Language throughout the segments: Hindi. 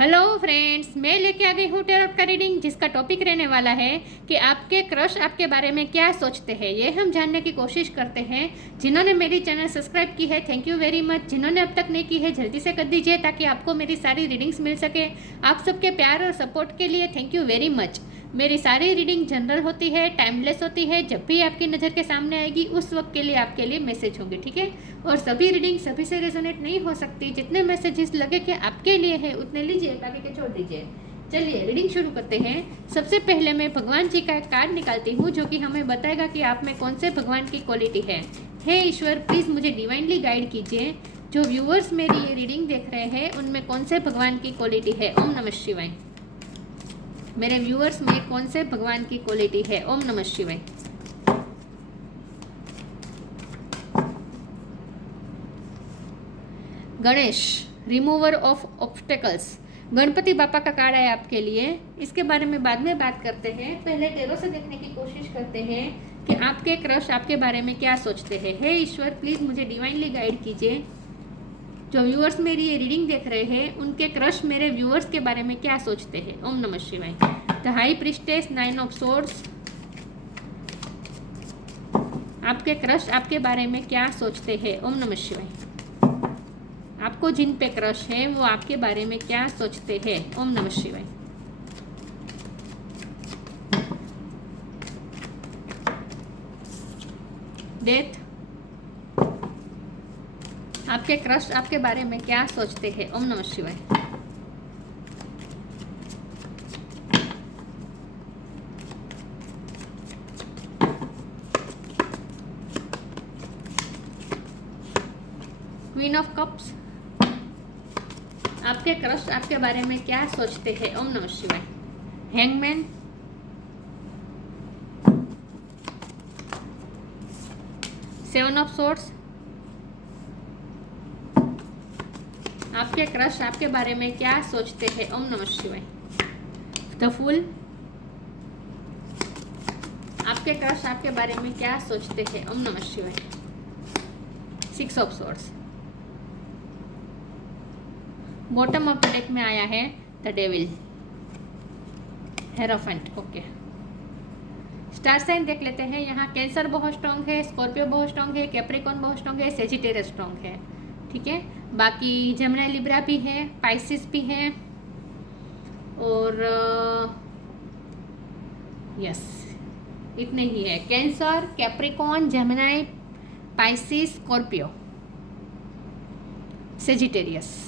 हेलो फ्रेंड्स, मैं लेके आ गई हूँ टैरोट का रीडिंग, जिसका टॉपिक रहने वाला है कि आपके क्रश आपके बारे में क्या सोचते हैं। ये हम जानने की कोशिश करते हैं। जिन्होंने मेरी चैनल सब्सक्राइब की है, थैंक यू वेरी मच। जिन्होंने अब तक नहीं की है, जल्दी से कर दीजिए ताकि आपको मेरी सारी रीडिंग्स मिल सके। आप सबके प्यार और सपोर्ट के लिए थैंक यू वेरी मच। मेरी सारी रीडिंग जनरल होती है, टाइमलेस होती है। जब भी आपकी नज़र के सामने आएगी उस वक्त के लिए आपके लिए मैसेज होंगे, ठीक है। और सभी रीडिंग सभी से रेजोनेट नहीं हो सकती। जितने मैसेजेस लगे कि आपके लिए है उतने लीजिए, बाकी के छोड़ दीजिए। चलिए रीडिंग शुरू करते हैं। सबसे पहले मैं भगवान जी का एक कार्ड निकालती हूँ जो कि हमें बताएगा कि आप में कौन से भगवान की क्वालिटी है। हे ईश्वर, प्लीज़ मुझे डिवाइनली गाइड कीजिए। जो व्यूअर्स मेरी ये रीडिंग देख रहे हैं उनमें कौन से भगवान की क्वालिटी है। ओम नमः शिवाय। मेरे व्यूअर्स में कौन से भगवान की क्वालिटी है। ओम नमः शिवाय। Ganesh, remover of obstacles. Ganpati बापा का कार्ड है आपके लिए। इसके बारे में बाद में बात करते हैं। पहले टेरो से देखने की कोशिश करते हैं कि आपके क्रश आपके बारे में क्या सोचते हैं। हे ईश्वर, प्लीज़ मुझे डिवाइनली गाइड कीजिए। जो व्यूअर्स मेरी ये रीडिंग देख रहे हैं उनके क्रश मेरे व्यूअर्स के बारे में क्या सोचते हैं। ओम नमः शिवाय। The high priestess, 9 of swords. आपके क्रश आपके बारे में क्या सोचते हैं। ओम नमः शिवाय। आपको जिन पे क्रश है वो आपके बारे में क्या सोचते हैं। ओम नमः शिवाय। डेथ, आपके क्रश आपके बारे में क्या सोचते हैं। ओम नमः शिवाय। क्वीन ऑफ कप्स, आपके क्रश आपके बारे में क्या सोचते हैं। ओम नमः शिवाय। हैंगमैन, सेवन ऑफ सोर्ड्स, आपके क्रश आपके बारे में क्या सोचते हैं। ओम नमः शिवाय। द फूल, आपके क्रश आपके बारे में क्या सोचते हैं। ओम नमः शिवाय। 6 of swords. Bottom of the deck में आया है the devil, hierophant. Okay, star sign देख लेते हैं। यहाँ कैंसर बहुत स्ट्रांग है, स्कॉर्पियो बहुत स्ट्रांग है, कैप्रिकॉर्न बहुत स्ट्रांग है, सेजिटेरियस स्ट्रांग है, ठीक है। बाकी जेमिनी लिब्रा भी है, पाइसिस भी है और यस इतने ही है। Cancer, Capricorn, Gemini, Pisces, Scorpio, Sagittarius.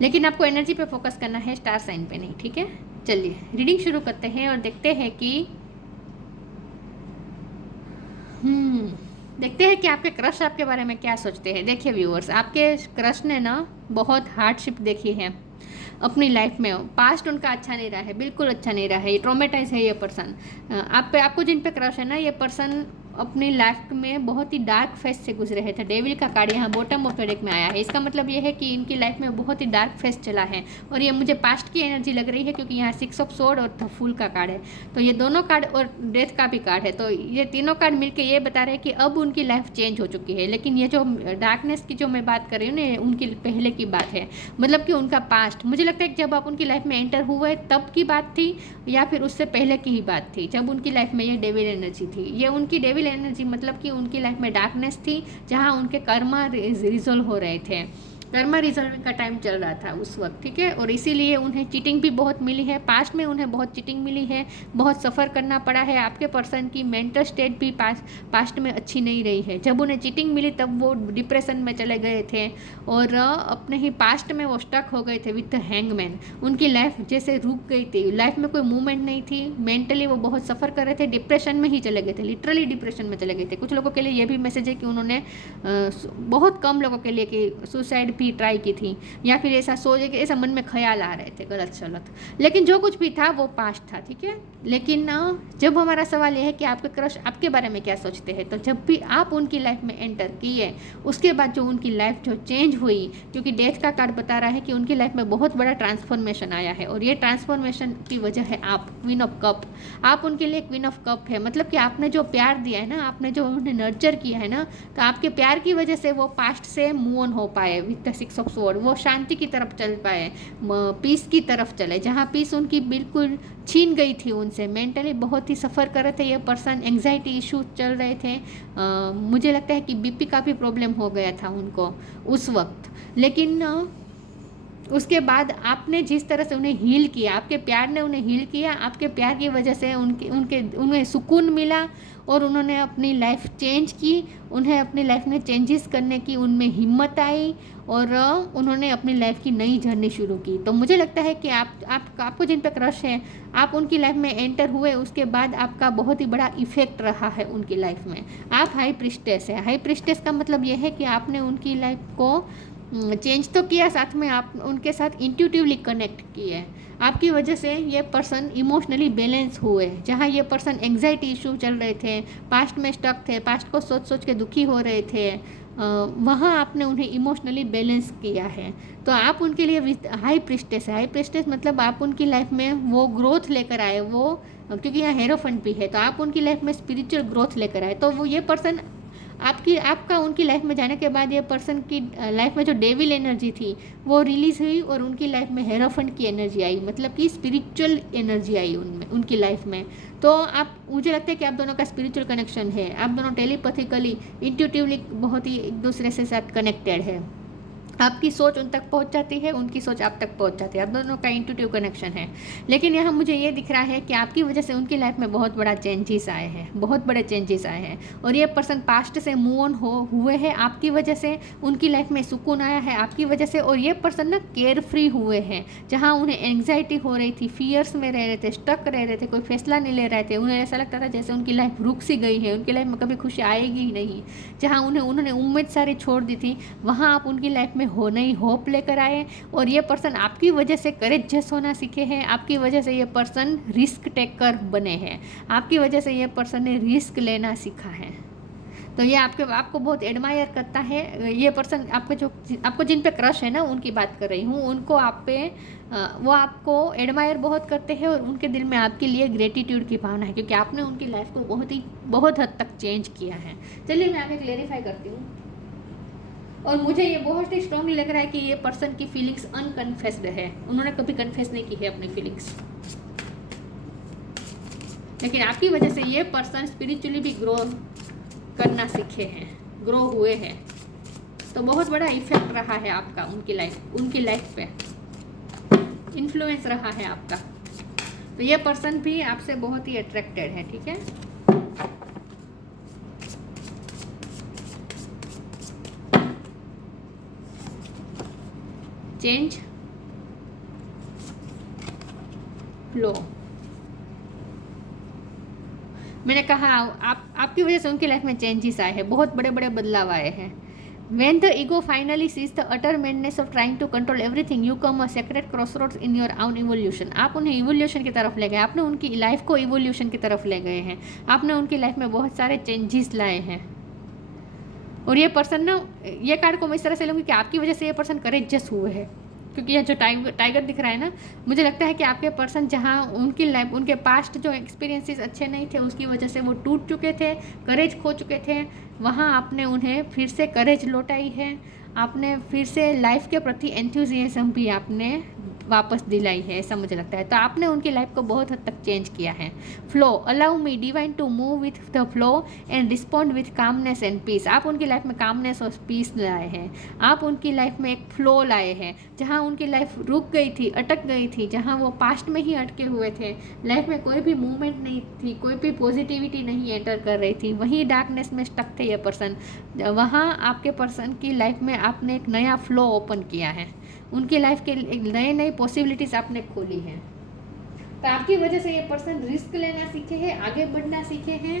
लेकिन आपको एनर्जी पे फोकस करना है, स्टार साइन पे नहीं, ठीक है। चलिए रीडिंग शुरू करते हैं और देखते हैं कि आपके क्रश आपके बारे में क्या सोचते हैं। देखिए व्यूअर्स, आपके क्रश ने ना बहुत हार्डशिप देखी है अपनी लाइफ में। पास्ट उनका अच्छा नहीं रहा है, बिल्कुल अच्छा नहीं रहा है। ये ट्रॉमेटाइज है ये पर्सन। आपको जिन पे क्रश है ना, ये पर्सन अपनी लाइफ में बहुत ही डार्क फेस से गुजरे हैं। तो डेविल का कार्ड यहाँ बॉटम ऑफ द डेक में आया है। इसका मतलब ये है कि इनकी लाइफ में बहुत ही डार्क फेस चला है और ये मुझे पास्ट की एनर्जी लग रही है, क्योंकि यहाँ 6 ऑफ सोर्ड और द फूल का कार्ड है। तो ये दोनों कार्ड और डेथ का भी कार्ड है, तो ये तीनों कार्ड मिलकर ये बता रहे हैं कि अब उनकी लाइफ चेंज हो चुकी है। लेकिन ये जो डार्कनेस की जो मैं बात कर रही हूँ ना, उनकी पहले की बात है, मतलब कि उनका पास्ट। मुझे लगता है कि जब आप उनकी लाइफ में एंटर हुए तब की बात थी या फिर उससे पहले की ही बात थी, जब उनकी लाइफ में ये डेविल एनर्जी थी। ये उनकी डेविल एनर्जी मतलब कि उनकी लाइफ में डार्कनेस थी, जहाँ उनके कर्मा रिजोल्व हो रहे थे। कर्मा रिजॉल्विंग का टाइम चल रहा था उस वक्त, ठीक है। और इसीलिए उन्हें चीटिंग भी बहुत मिली है। पास्ट में उन्हें बहुत चीटिंग मिली है, बहुत सफ़र करना पड़ा है। आपके पर्सन की मेंटल स्टेट भी पास्ट में अच्छी नहीं रही है। जब उन्हें चीटिंग मिली तब वो डिप्रेशन में चले गए थे और अपने ही पास्ट में वो स्टक हो गए थे विथ हैंगमैन। उनकी लाइफ जैसे रुक गई थी, लाइफ में कोई मूवमेंट नहीं थी। मेंटली वो बहुत सफ़र कर रहे थे, डिप्रेशन में ही चले गए थे, लिटरली डिप्रेशन में चले गए थे। कुछ लोगों के लिए ये भी मैसेज है कि उन्होंने बहुत कम लोगों के लिए कि सुसाइड भी ट्राई की थी, या फिर ऐसा सोचे कि ऐसा मन में ख्याल आ रहे थे गलत सलत। लेकिन जो कुछ भी था वो पास्ट था, ठीक है। लेकिन जब हमारा सवाल यह है कि आपके क्रश आपके बारे में क्या सोचते हैं, तो जब भी आप उनकी लाइफ में एंटर किए उसके बाद जो उनकी लाइफ जो चेंज हुई, क्योंकि डेथ का कार्ड बता रहा है कि उनकी लाइफ में बहुत बड़ा ट्रांसफॉर्मेशन आया है और ये ट्रांसफॉर्मेशन की वजह है आप, क्वीन ऑफ कप। आप उनके लिए क्वीन ऑफ कप है, मतलब कि आपने जो प्यार दिया है ना, आपने जो उन्हें नर्चर किया है ना, तो आपके प्यार की वजह से वो पास्ट से मूव ऑन हो पाए विथ द 6 ऑफ स्वॉर्ड, वो शांति की तरफ चल पाए, पीस की तरफ चले, जहाँ पीस उनकी बिल्कुल छीन गई थी उनसे। मेंटली बहुत ही सफ़र कर रहे थे ये पर्सन, एंग्जाइटी इशू चल रहे थे। मुझे लगता है कि बीपी का भी प्रॉब्लम हो गया था उनको उस वक्त। लेकिन उसके बाद आपने जिस तरह से उन्हें हील किया, आपके प्यार ने उन्हें हील किया, आपके प्यार की वजह से उन्हें सुकून मिला और उन्होंने अपनी लाइफ चेंज की, उन्हें अपनी लाइफ में चेंजेस करने की उनमें हिम्मत आई और उन्होंने अपनी लाइफ की नई जर्नी शुरू की। तो मुझे लगता है कि आपको जिन पे क्रश है, आप उनकी लाइफ में एंटर हुए, उसके बाद आपका बहुत ही बड़ा इफेक्ट रहा है उनकी लाइफ में। आप हाई प्रिस्टेस है। हाई प्रिस्टेस का मतलब यह है कि आपने उनकी लाइफ को चेंज तो किया, साथ में आप उनके साथ इंट्यूटिवली कनेक्ट किए। आपकी वजह से ये पर्सन इमोशनली बैलेंस हुए। जहाँ ये पर्सन एंग्जाइटी इशू चल रहे थे, पास्ट में स्टक थे, पास्ट को सोच सोच के दुखी हो रहे थे, वहाँ आपने उन्हें इमोशनली बैलेंस किया है। तो आप उनके लिए हाई प्रिस्टेस है। हाई प्रिस्टेस मतलब आप उनकी लाइफ में वो ग्रोथ लेकर आए, वो क्योंकि यहाँ हेरोफेंट भी है, तो आप उनकी लाइफ में स्पिरिचुअल ग्रोथ लेकर आए। तो वो ये पर्सन आपका उनकी लाइफ में जाने के बाद ये पर्सन की लाइफ में जो डेविल एनर्जी थी वो रिलीज़ हुई और उनकी लाइफ में हेरोफेंट की एनर्जी आई, मतलब कि स्पिरिचुअल एनर्जी आई उनमें, उनकी लाइफ में। तो मुझे लगता है कि आप दोनों का स्पिरिचुअल कनेक्शन है, आप दोनों टेलीपैथिकली, इंट्यूटिवली बहुत ही एक दूसरे से साथ कनेक्टेड है। आपकी सोच उन तक पहुंच जाती है, उनकी सोच आप तक पहुंच जाती है, आप दोनों का इंट्यूटिव कनेक्शन है। लेकिन यहाँ मुझे ये दिख रहा है कि आपकी वजह से उनकी लाइफ में बहुत बड़ा चेंजेस आए हैं, बहुत बड़े चेंजेस आए हैं और ये पर्सन पास्ट से मूव ऑन हुए हैं आपकी वजह से। उनकी लाइफ में सुकून आया है आपकी वजह से और ये पर्सन ना केयर फ्री हुए हैं। जहाँ उन्हें एंग्जाइटी हो रही थी, फियर्स में रह रहे थे, स्टक रह रहे थे, कोई फैसला नहीं ले रहे थे, उन्हें ऐसा लगता था जैसे उनकी लाइफ रुक सी गई है, उनकी लाइफ में कभी खुशी आएगी ही नहीं। जहाँ उन्होंने उम्मीद सारी छोड़ दी थी, वहाँ आप उनकी लाइफ में नई होप लेकर आए और ये पर्सन आपकी वजह से करेजियस होना सीखे हैं। आपकी वजह से ये पर्सन रिस्क टेकर बने हैं, आपकी वजह से ये पर्सन ने रिस्क लेना सीखा है। तो ये आपको बहुत एडमायर करता है ये पर्सन। आपको जिन पे क्रश है ना, उनकी बात कर रही हूँ, उनको वो आपको एडमायर बहुत करते हैं और उनके दिल में आपके लिए ग्रेटिट्यूड की भावना है, क्योंकि आपने उनकी लाइफ को बहुत हद तक चेंज किया है। चलिए मैं आगे क्लेरिफाई करती हूँ। और मुझे ये बहुत ही स्ट्रांगली लग रहा है कि ये पर्सन की फीलिंग्स अनकन्फेस्ड है, उन्होंने कभी कन्फेस नहीं की है अपनी फीलिंग्स। लेकिन आपकी वजह से ये पर्सन स्पिरिचुअली भी ग्रो करना सीखे हैं, ग्रो हुए हैं। तो बहुत बड़ा इफेक्ट रहा है आपका उनकी लाइफ पे, इन्फ्लुएंस रहा है आपका। तो ये पर्सन भी आपसे बहुत ही अट्रैक्टेड है, ठीक है। Change, flow. मैंने कहा आपकी वजह से उनकी लाइफ में चेंजेस आए हैं, बहुत बड़े बड़े बदलाव आए हैं। When the ego finally sees the utter madness of trying to control everything, you come a sacred crossroads in your own evolution. आप उन्हें इवोल्यूशन की तरफ ले गए, आपने उनकी लाइफ को इवोल्यूशन की तरफ ले गए हैं, आपने उनकी लाइफ में बहुत सारे चेंजेस लाए हैं। और ये पर्सन ना, ये कार्ड को मैं इस तरह से लूँगी कि आपकी वजह से ये पर्सन करेजियस हुए हैं, क्योंकि यह जो टाइगर दिख रहा है ना, मुझे लगता है कि आपके पर्सन जहाँ उनकी लाइफ, उनके पास्ट जो एक्सपीरियंसेस अच्छे नहीं थे उसकी वजह से वो टूट चुके थे, करेज खो चुके थे, वहाँ आपने उन्हें फिर से करेज लौटाई है, आपने फिर से लाइफ के प्रति एंथुजियाज्म भी आपने वापस दिलाई है, ऐसा मुझे लगता है। तो आपने उनकी लाइफ को बहुत हद तक चेंज किया है। Flow, allow me divine to move with the flow and respond with calmness and peace. आप उनकी लाइफ में कामनेस और पीस लाए हैं, आप उनकी लाइफ में एक फ्लो लाए हैं। जहाँ उनकी लाइफ रुक गई थी, अटक गई थी, जहाँ वो पास्ट में ही अटके हुए थे, लाइफ में कोई भी मूवमेंट नहीं थी, कोई भी पॉजिटिविटी नहीं एंटर कर रही थी, वहीं डार्कनेस में स्टक थे ये पर्सन, वहाँ आपके पर्सन की लाइफ में आपने एक नया फ्लो ओपन किया है, उनकी लाइफ के नए पॉसिबिलिटीज आपने खोली हैं। तो आपकी वजह से ये पर्सन रिस्क लेना सीखे हैं, आगे बढ़ना सीखे हैं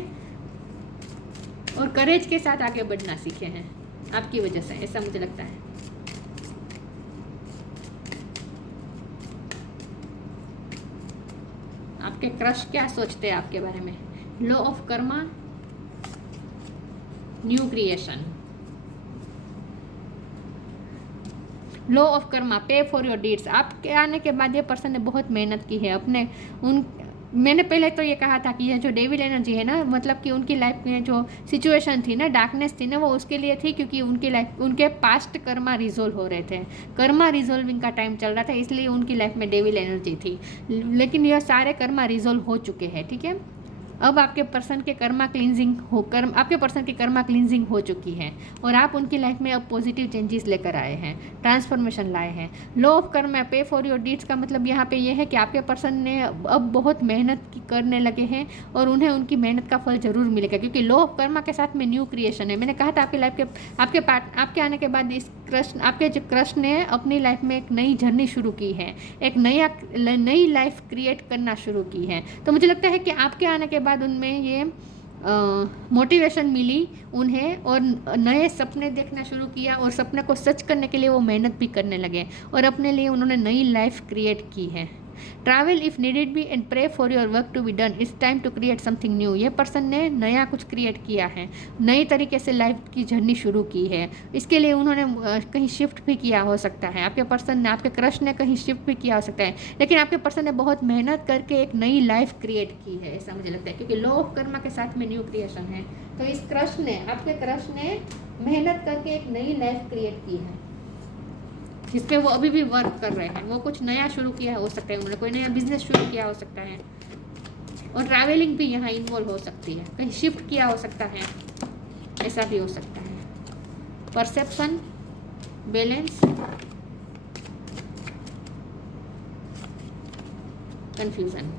और करेज के साथ आगे बढ़ना सीखे हैं आपकी वजह से, ऐसा मुझे लगता है। आपके क्रश क्या सोचते हैं आपके बारे में? Law of Karma, new creation, law of Karma, पे फॉर योर डीड्स। आपके आने के बाद ये पर्सन ने बहुत मेहनत की है, मैंने पहले तो ये कहा था कि ये जो डेविल एनर्जी है ना, मतलब कि उनकी लाइफ में जो सिचुएशन थी ना, डार्कनेस थी ना, वो उसके लिए थी क्योंकि उनकी लाइफ, उनके पास्ट कर्मा रिजोल्व हो रहे थे, कर्मा रिजोल्विंग का टाइम चल रहा था, इसलिए उनकी लाइफ में डेविल एनर्जी थी। लेकिन यह सारे कर्मा रिजोल्व हो चुके हैं, ठीक है। अब आपके पर्सन के कर्मा क्लींजिंग हो आपके पर्सन की कर्मा क्लींजिंग हो चुकी है और आप उनकी लाइफ में अब पॉजिटिव चेंजेस लेकर आए हैं, ट्रांसफॉर्मेशन लाए हैं। लॉ ऑफ कर्मा, पे फॉर योर डीड्स का मतलब यहाँ पे ये है कि आपके पर्सन ने अब बहुत मेहनत करने लगे हैं और उन्हें उनकी मेहनत का फल जरूर मिलेगा, क्योंकि लॉ ऑफ कर्मा के साथ में न्यू क्रिएशन है। मैंने कहा था आपकी लाइफ के आपके आने के बाद इस कृष्ण, आपके जो कृष्ण ने अपनी लाइफ में एक नई जर्नी शुरू की है, एक नई लाइफ क्रिएट करना शुरू की है। तो मुझे लगता है कि आपके आने के बाद उनमें ये मोटिवेशन मिली उन्हें और नए सपने देखना शुरू किया और सपने को सच करने के लिए वो मेहनत भी करने लगे और अपने लिए उन्होंने नई लाइफ क्रिएट की है। Travel if needed be and pray for your work to be done, it's time to create something new. ये पर्सन ने नया कुछ क्रिएट किया है, नई तरीके से लाइफ की जर्नी शुरू की है। इसके लिए उन्होंने कहीं शिफ्ट भी किया हो सकता है, आपके पर्सन ने, आपके क्रश ने कहीं शिफ्ट भी किया हो सकता है, लेकिन आपके पर्सन ने बहुत मेहनत करके एक नई लाइफ क्रिएट की है, ऐसा मुझे लगता है, क्योंकि लॉ ऑफ कर्मा के साथ में न्यू क्रिएशन है। तो इस क्रश ने, आपके क्रश ने मेहनत करके एक नई लाइफ क्रिएट की है जिस पे वो अभी भी वर्क कर रहे हैं। वो कुछ नया शुरू किया हो सकता है, उन्होंने कोई नया बिजनेस शुरू किया हो सकता है और ट्रैवलिंग भी यहाँ इन्वॉल्व हो सकती है, कहीं शिफ्ट किया हो सकता है, ऐसा भी हो सकता है। Perception, balance, confusion.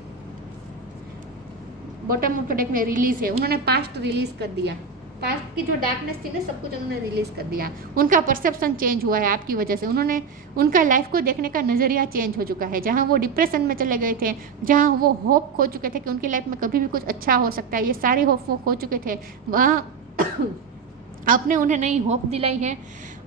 Bottom of the deck में रिलीज है, उन्होंने पास्ट रिलीज कर दिया, पास्ट की जो डार्कनेस थी ना, सब कुछ उन्होंने रिलीज कर दिया। उनका परसेप्शन चेंज हुआ है आपकी वजह से, उन्होंने, उनका लाइफ को देखने का नज़रिया चेंज हो चुका है। जहाँ वो डिप्रेशन में चले गए थे, जहाँ वो होप खो चुके थे कि उनकी लाइफ में कभी भी कुछ अच्छा हो सकता है, ये सारी होप वो खो चुके थे, वहाँ आपने उन्हें नई होप दिलाई है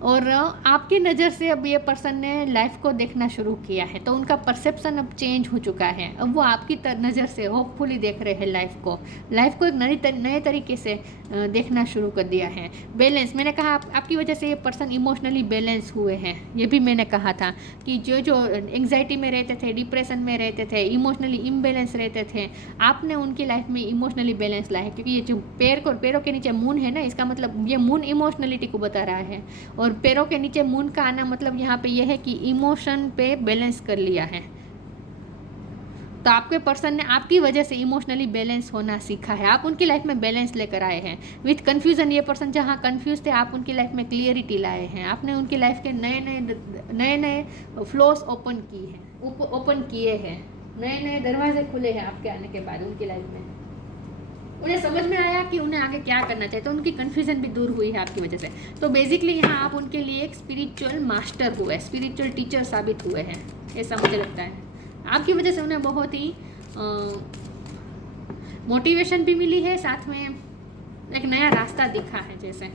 और आपकी नज़र से अब ये पर्सन ने लाइफ को देखना शुरू किया है, तो उनका परसेप्शन अब चेंज हो चुका है। अब वो आपकी नज़र से होपफुली देख रहे हैं लाइफ को एक नए तरीके से देखना शुरू कर दिया है। बैलेंस, मैंने कहा आपकी वजह से ये पर्सन इमोशनली बैलेंस हुए हैं। ये भी मैंने कहा था कि जो एंग्जाइटी में रहते थे, डिप्रेशन में रहते थे, इमोशनली इम्बैलेंस रहते थे, आपने उनकी लाइफ में इमोशनली बैलेंस लाया है, क्योंकि ये जो पैरों के नीचे मून है ना, इसका मतलब ये मून इमोशनलिटी को बता रहा है और पैरों के नीचे मून का आना मतलब यहाँ पे यह है कि इमोशन पे बैलेंस कर लिया है। तो आपके पर्सन ने आपकी वजह से इमोशनली बैलेंस होना सीखा है, आप उनकी लाइफ में बैलेंस लेकर आए हैं। विथ कन्फ्यूजन, ये पर्सन जहाँ कन्फ्यूज थे, आप उनकी लाइफ में क्लियरिटी लाए हैं, आपने उनकी लाइफ के नए फ्लोस ओपन किए हैं, नए दरवाजे खुले हैं आपके आने के बाद उनकी लाइफ में। उन्हें समझ में आया कि उन्हें आगे क्या करना चाहिए, तो उनकी कन्फ्यूजन भी दूर हुई है आपकी वजह से। तो बेसिकली यहाँ आप उनके लिए एक स्पिरिचुअल मास्टर हुए, स्पिरिचुअल टीचर साबित हुए हैं, ऐसा मुझे लगता है। आपकी वजह से उन्हें बहुत ही मोटिवेशन भी मिली है, साथ में एक नया रास्ता दिखा है। जैसे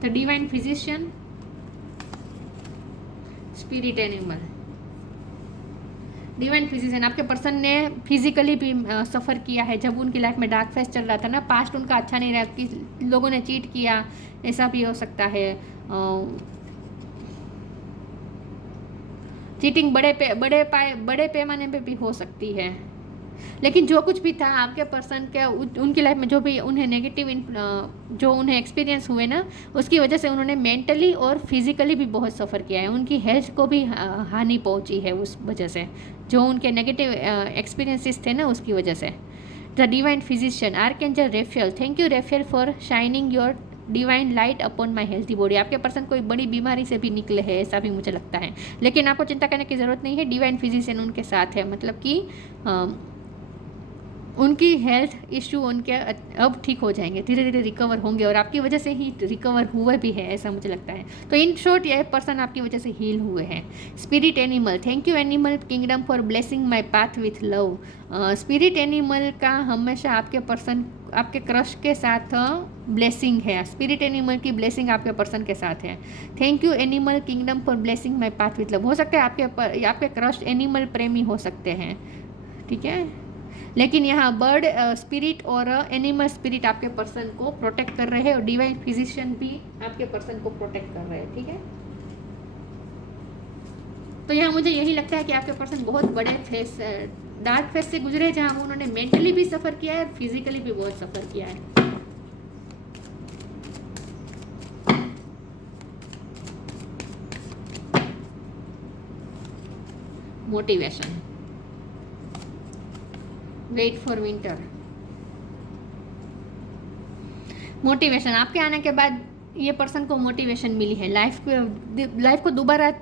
the divine physician, spirit animal. Divine physician, आपके पर्सन ने फिजिकली भी सफ़र किया है, जब उनकी लाइफ में डार्क फेस चल रहा था ना, पास्ट उनका अच्छा नहीं रहा, कि लोगों ने चीट किया, ऐसा भी हो सकता है। चीटिंग बड़े पैमाने पे भी हो सकती है। लेकिन जो कुछ भी था आपके पर्सन के, उनकी लाइफ में जो भी उन्हें नेगेटिव जो उन्हें एक्सपीरियंस हुए ना, उसकी वजह से उन्होंने मेंटली और फिजिकली भी बहुत सफ़र किया है, उनकी हेल्थ को भी हानि पहुंची है उस वजह से, जो उनके नेगेटिव एक्सपीरियंसेस थे ना, उसकी वजह से। The divine physician, archangel रेफेल, thank you रेफेल for shining your divine light upon my healthy body. आपके पर्सन कोई बड़ी बीमारी से भी निकले हैं, ऐसा भी मुझे लगता है, लेकिन आपको चिंता करने की ज़रूरत नहीं है, डिवाइन फिजिशियन उनके साथ है, मतलब कि उनकी हेल्थ इश्यू उनके अब ठीक हो जाएंगे, धीरे धीरे रिकवर होंगे और आपकी वजह से ही रिकवर हुए भी है, ऐसा मुझे लगता है। तो इन शॉर्ट ये पर्सन आपकी वजह से हील हुए हैं। Spirit animal, thank you animal kingdom for blessing my path with love. Spirit animal का हमेशा आपके पर्सन, आपके क्रश के साथ ब्लेसिंग है, स्पिरिट एनिमल की ब्लेसिंग आपके पर्सन के साथ है। Thank you animal kingdom for blessing my path with love. हो सकता है आपके क्रश एनिमल प्रेमी हो सकते हैं, ठीक है, लेकिन यहाँ बर्ड स्पिरिट और एनिमल स्पिरिट आपके पर्सन को प्रोटेक्ट कर रहे हैं और डिवाइन फिजिशियन भी आपके पर्सन को प्रोटेक्ट कर रहे हैं, ठीक है। तो यहाँ मुझे यही लगता है कि आपके पर्सन बहुत बड़े फेस, डार्क फेस से गुजरे, जहाँ उन्होंने मेंटली भी सफ़र किया है और फिजिकली भी बहुत सफ़र किया है। Motivation, wait for winter. Motivation, आपके आने के बाद ये पर्सन को मोटिवेशन मिली है, लाइफ को दोबारा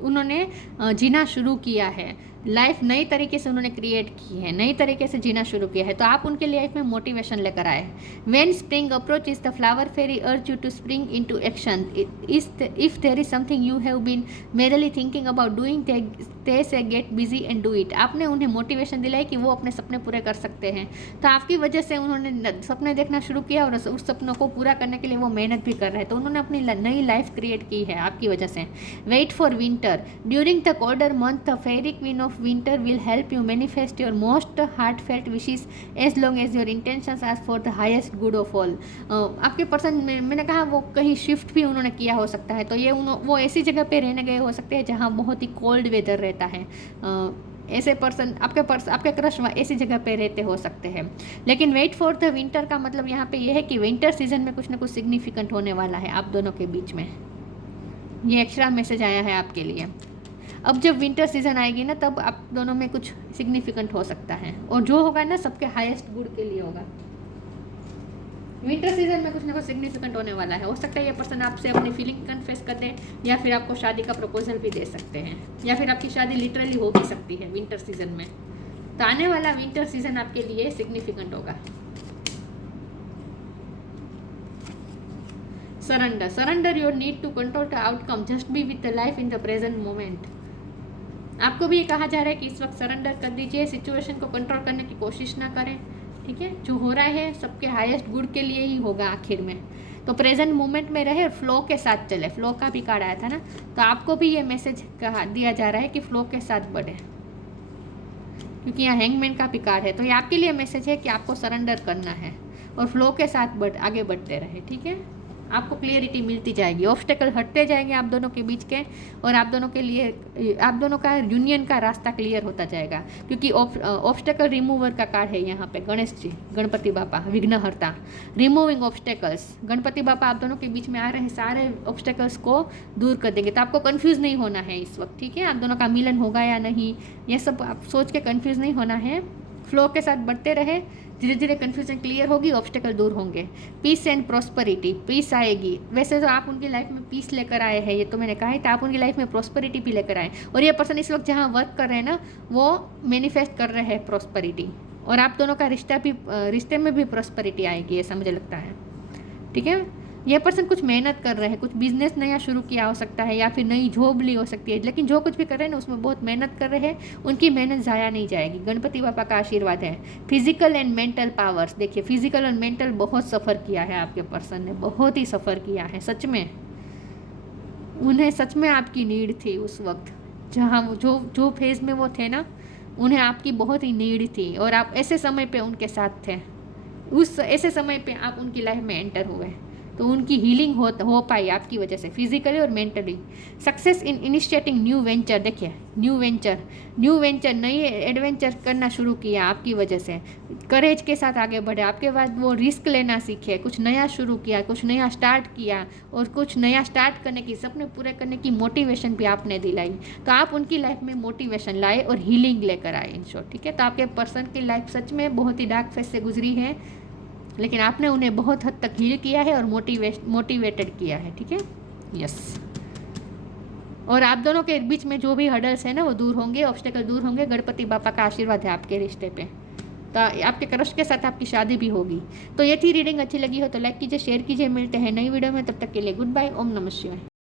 उन्होंने जीना शुरू किया है, लाइफ नई तरीके से उन्होंने क्रिएट की है, नई तरीके से जीना शुरू किया है। तो आप उनके लाइफ में मोटिवेशन लेकर आए। When spring approach is the flower fairy urge you to spring into action, if there is something you have been merely thinking about doing, they say get busy and do it. आपने उन्हें मोटिवेशन दिलाई कि वो अपने सपने पूरे कर सकते हैं। तो आपकी वजह से उन्होंने सपने देखना शुरू किया और उस सपनों को पूरा करने के लिए वो मेहनत भी कर रहे हैं। तो उन्होंने अपनी नई लाइफ क्रिएट की है आपकी वजह से। Wait for winter, during the colder month the fairy queen of winter will help you manifest your most heartfelt wishes as long as your intentions are for the highest good of all। आपके पर्सन मैंने कहा वो कहीं शिफ्ट भी उन्होंने किया हो सकता है। तो ये वो ऐसी जगह पे रहने गए हो सकते हैं जहाँ बहुत ही कोल्ड वेदर रहता है। ऐसे पर्सन आपके क्रश ऐसी जगह पे रहते हो सकते हैं। लेकिन वेट फॉर द विंटर का मतलब यहाँ पे ये है कि विंटर सीजन में कुछ ना कुछ सिग्निफिकेंट होने वाला है आप दोनों के बीच में। ये एक्स्ट्रा मैसेज आया है आपके लिए। अब जब विंटर सीजन आएगी ना, तब आप दोनों में कुछ सिग्निफिकेंट हो सकता है, और जो होगा ना सबके हाईएस्ट गुड के लिए होगा। विंटर सीजन में कुछ ना कुछ सिग्निफिकेंट होने वाला है। हो सकता है ये पर्सन आपसे अपनी फीलिंग कन्फेस कर दे, या फिर आपको शादी का प्रपोजल भी दे सकते हैं, या फिर आपकी शादी लिटरली हो भी सकती है विंटर सीजन में। तो आने वाला विंटर सीजन आपके लिए सिग्निफिकेंट होगा। Surrender your need to control the outcome, just be with the life in the present moment. आपको भी ये कहा जा रहा है कि इस वक्त सरेंडर कर दीजिए, सिचुएशन को कंट्रोल करने की कोशिश ना करें। ठीक है, जो हो रहा है सबके हाईएस्ट गुड के लिए ही होगा आखिर में। तो प्रेजेंट मोमेंट में रहे और फ्लो के साथ चले। फ्लो का भी कार्ड आया था ना, तो आपको भी ये मैसेज कहा दिया जा रहा है कि फ्लो के साथ बढ़े, क्योंकि यहाँ हैंगमैन का भी कार्ड है। तो ये आपके लिए मैसेज है कि आपको सरेंडर करना है और फ्लो के साथ आगे बढ़ते रहे। ठीक है, आपको क्लियरिटी मिलती जाएगी, ऑब्स्टेकल हटते जाएंगे आप दोनों के बीच के, और आप दोनों के लिए आप दोनों का यूनियन का रास्ता क्लियर होता जाएगा। क्योंकि ऑब्स्टेकल रिमूवर का कार्ड है यहाँ पे गणेश जी, गणपति बापा विघ्नहर्ता, रिमूविंग ऑब्स्टेकल्स। गणपति बापा आप दोनों के बीच में आ रहे हैं, सारे ऑब्स्टेकल्स को दूर कर देंगे। तो आपको कन्फ्यूज़ नहीं होना है इस वक्त। ठीक है, आप दोनों का मिलन होगा या नहीं, ये सब आप सोच के कन्फ्यूज़ नहीं होना है। फ्लो के साथ बढ़ते रहे, धीरे धीरे कन्फ्यूजन क्लियर होगी, ऑब्स्टेकल दूर होंगे। पीस एंड प्रॉस्पेरिटी, पीस आएगी। वैसे तो आप उनकी लाइफ में पीस लेकर आए हैं, ये तो मैंने कहा ही था। आप उनकी लाइफ में प्रॉस्पेरिटी भी लेकर आए, और ये पर्सन इस वक्त जहाँ वर्क कर रहे हैं ना, वो मैनिफेस्ट कर रहे हैं प्रॉस्पेरिटी, और आप दोनों का रिश्ते में भी प्रॉस्पेरिटी आएगी, ऐसा मुझे लगता है। ठीक है, ये पर्सन कुछ मेहनत कर रहे हैं, कुछ बिजनेस नया शुरू किया हो सकता है, या फिर नई जॉब ली हो सकती है। लेकिन जो कुछ भी कर रहे हैं ना, उसमें बहुत मेहनत कर रहे हैं, उनकी मेहनत ज़ाया नहीं जाएगी। गणपति बापा का आशीर्वाद है। फिजिकल एंड मेंटल पावर्स, देखिए फिजिकल और मेंटल बहुत सफ़र किया है आपके पर्सन ने, बहुत ही सफ़र किया है सच में। उन्हें सच में आपकी नीड थी उस वक्त, जहाँ जो फेज़ में वो थे ना, उन्हें आपकी बहुत ही नीड थी, और आप ऐसे समय पे उनके साथ थे। उस ऐसे समय पे आप उनकी लाइफ में एंटर हुए, तो उनकी हीलिंग हो पाई आपकी वजह से, फिजिकली और mentally. Success in initiating new venture, देखिए न्यू वेंचर नई एडवेंचर करना शुरू किया आपकी वजह से। करेज के साथ आगे बढ़े, आपके बाद वो रिस्क लेना सीखे, कुछ नया शुरू किया, कुछ नया स्टार्ट किया, और कुछ नया स्टार्ट करने की, सपने पूरे करने की मोटिवेशन भी आपने दिलाई। तो आप उनकी लाइफ में मोटिवेशन लाए और हीलिंग लेकर आए इन शॉर्ट। ठीक है, तो आपके पर्सन की लाइफ सच में बहुत ही डार्क फेज से गुजरी है, लेकिन आपने उन्हें बहुत हद तक हील किया है और मोटिवेटेड किया है। ठीक है, यस। और आप दोनों के बीच में जो भी हर्डल्स है ना, वो दूर होंगे, ऑब्स्टेकल दूर होंगे। गणपति बापा का आशीर्वाद है आपके रिश्ते पे, तो आपके क्रश के साथ आपकी शादी भी होगी। तो ये थी रीडिंग, अच्छी लगी हो तो लाइक कीजिए, शेयर कीजिए। मिलते हैं नई वीडियो में, तब तक के लिए गुड बाय, ओम नमः शिवाय।